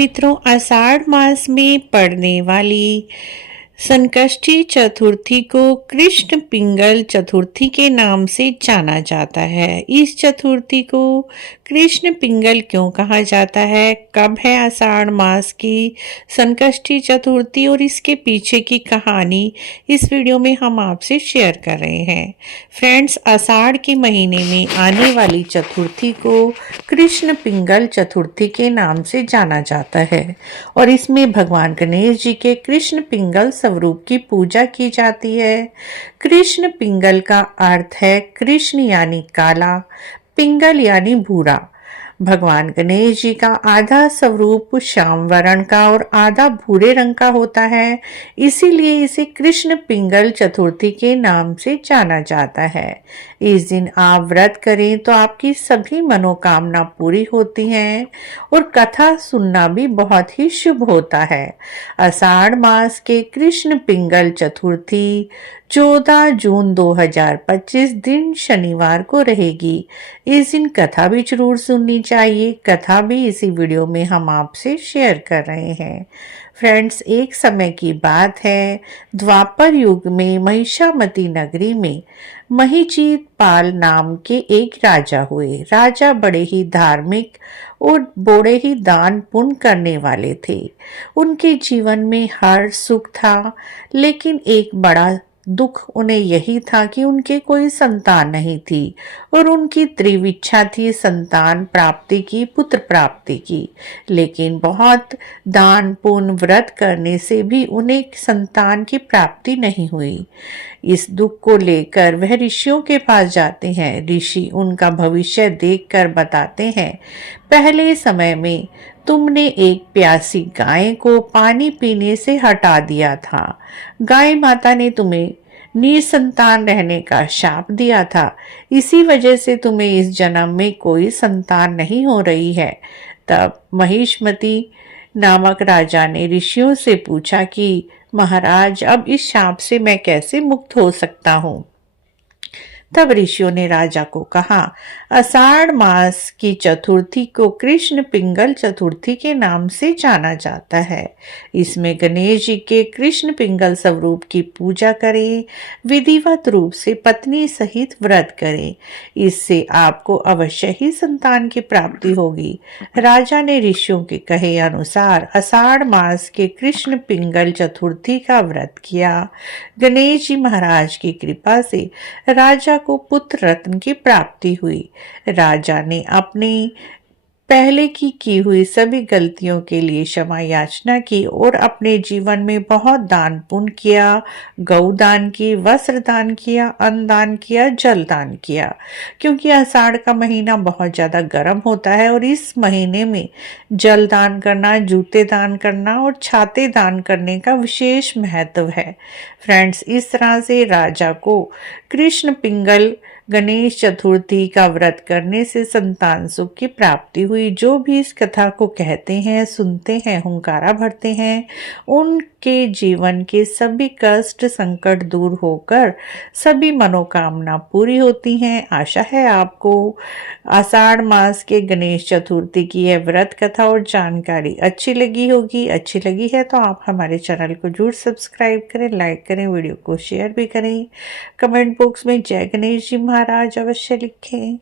मित्रों, आषाढ़ मास में पड़ने वाली संकष्टी चतुर्थी को कृष्ण पिंगल चतुर्थी के नाम से जाना जाता है। इस चतुर्थी को कृष्ण पिंगल क्यों कहा जाता है, कब है आषाढ़ मास की संकष्टी चतुर्थी और इसके पीछे की कहानी इस वीडियो में हम आपसे शेयर कर रहे हैं। फ्रेंड्स, आषाढ़ के महीने में आने वाली चतुर्थी को कृष्ण पिंगल चतुर्थी के नाम से जाना जाता है और इसमें भगवान गणेश जी के कृष्ण पिंगल स्वरूप की पूजा की जाती है। कृष्ण पिंगल का अर्थ है कृष्ण यानी काला, पिंगल यानी भूरा। भगवान गणेश जी का आधा स्वरूप श्याम वर्ण का और आधा भूरे रंग का होता है, इसीलिए इसे कृष्ण पिंगल चतुर्थी के नाम से जाना जाता है। इस दिन आप व्रत करें तो आपकी सभी मनोकामना पूरी होती हैं और कथा सुनना भी बहुत ही शुभ होता है। आषाढ़ मास के कृष्ण पिंगल चतुर्थी 14 जून 2025 दिन शनिवार को रहेगी। इस दिन कथा भी जरूर सुननी चाहिए। कथा भी इसी वीडियो में हम आपसे शेयर कर रहे हैं। फ्रेंड्स, एक समय की बात है, द्वापर युग में महिषामती नगरी में महिजीत पाल नाम के एक राजा हुए। राजा बड़े ही धार्मिक और बड़े ही दान पुण्य करने वाले थे। उनके जीवन में हर सुख था, लेकिन एक बड़ा दुख उन्हें यही था कि उनके कोई संतान नहीं थी और उनकी तीव्र इच्छा थी संतान प्राप्ति की, पुत्र प्राप्ति की। लेकिन बहुत दान पुण्य व्रत करने से भी उन्हें संतान की प्राप्ति नहीं हुई। इस दुख को लेकर वह ऋषियों के पास जाते हैं। ऋषि उनका भविष्य देखकर बताते हैं, पहले समय में तुमने एक प्यासी गाय को पानी पीने से हटा दिया था। गाय माता ने तुम्हें निसंतान रहने का शाप दिया था। इसी वजह से तुम्हें इस जन्म में कोई संतान नहीं हो रही है। तब महिष्मती नामक राजा ने ऋषियों से पूछा कि महाराज, अब इस शाप से मैं कैसे मुक्त हो सकता हूँ। तब ऋषियों ने राजा को कहा, आषाढ़ मास की चतुर्थी को कृष्ण पिंगल चतुर्थी के नाम से जाना जाता है। इसमें गणेश जी के कृष्ण पिंगल स्वरूप की पूजा करें, विधिवत रूप से पत्नी सहित व्रत करें। इससे आपको अवश्य ही संतान की प्राप्ति होगी। राजा ने ऋषियों के कहे अनुसार आषाढ़ मास के कृष्ण पिंगल चतुर्थी का व्रत किया। गणेश जी महाराज की कृपा से राजा को पुत्र रत्न की प्राप्ति हुई। राजा ने अपनी पहले की हुई सभी गलतियों के लिए क्षमा याचना की और अपने जीवन में बहुत दान पुण्य किया। गौ दान की, वस्त्र दान किया, अन्न दान किया, जल दान किया। क्योंकि आषाढ़ का महीना बहुत ज्यादा गर्म होता है और इस महीने में जल दान करना, जूते दान करना और छाते दान करने का विशेष महत्व है। फ्रेंड्स, इस तरह से राजा को कृष्ण पिंगल गणेश चतुर्थी का व्रत करने से संतान सुख की प्राप्ति हुई। जो भी इस कथा को कहते हैं, सुनते हैं, हुंकारा भरते हैं, उनके जीवन के सभी कष्ट संकट दूर होकर सभी मनोकामना पूरी होती हैं। आशा है आपको आषाढ़ मास के गणेश चतुर्थी की यह व्रत कथा और जानकारी अच्छी लगी होगी। अच्छी लगी है तो आप हमारे चैनल को जरूर सब्सक्राइब करें, लाइक करें, वीडियो को शेयर भी करें। कमेंट बॉक्स में जय गणेश जी महाराज अवश्य लिखें।